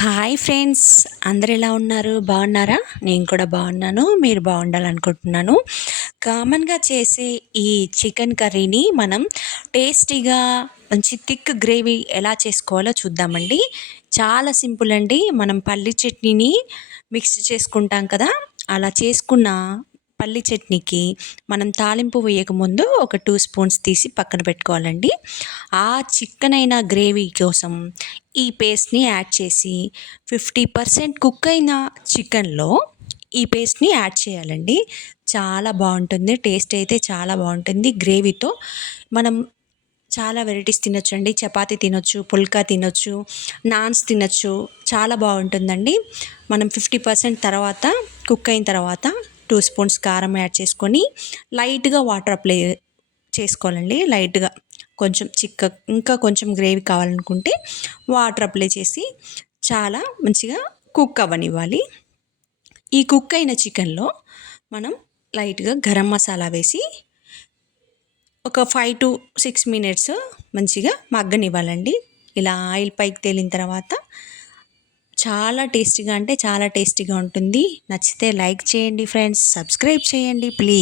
Hi friends, అందరు ఎలా ఉన్నారు? బాగున్నారా? నేను కూడా బాగున్నాను. మీరు బాగుండాలనుకుంటున్నాను. కామన్గా చేసే ఈ చికెన్ కర్రీని మనం టేస్టీగా మంచి థిక్ గ్రేవీ ఎలా చేసుకోవాలో చూద్దామండి. చాలా సింపుల్ అండి. మనం పల్లి చట్నీని మిక్స్ చేసుకుంటాం కదా, అలా చేసుకున్న పల్లి చట్నీకి మనం తాలింపు వేయకముందు ఒక 2 స్పూన్స్ తీసి పక్కన పెట్టుకోవాలండి. ఆ చికెన్ అయిన గ్రేవీ కోసం ఈ పేస్ట్ని యాడ్ చేసి 50% కుక్ అయిన చికెన్లో ఈ పేస్ట్ని యాడ్ చేయాలండి. చాలా బాగుంటుంది. టేస్ట్ అయితే చాలా బాగుంటుంది. గ్రేవీతో మనం చాలా వెరైటీస్ తినొచ్చండి. చపాతీ తినొచ్చు, పుల్కా తినొచ్చు, నాన్స్ తినొచ్చు. చాలా బాగుంటుందండి. మనం 50% తర్వాత కుక్ అయిన తర్వాత 2 స్పూన్స్ కారం యాడ్ చేసుకొని లైట్గా వాటర్ అప్లై చేసుకోవాలండి. లైట్గా కొంచెం ఇంకా కొంచెం గ్రేవీ కావాలనుకుంటే వాటర్ అప్లై చేసి చాలా మంచిగా కుక్ అవ్వనివ్వాలి. ఈ కుక్ అయిన చికెన్లో మనం లైట్గా గరం మసాలా వేసి ఒక 5 to 6 మినిట్స్ మంచిగా మగ్గనివ్వాలండి. ఇలా ఆయిల్ పైకి తేలిన తర్వాత చాలా టేస్టీగా, అంటే చాలా టేస్టీగా ఉంటుంది. నచ్చితే లైక్ చేయండి ఫ్రెండ్స్, సబ్స్క్రైబ్ చేయండి ప్లీజ్.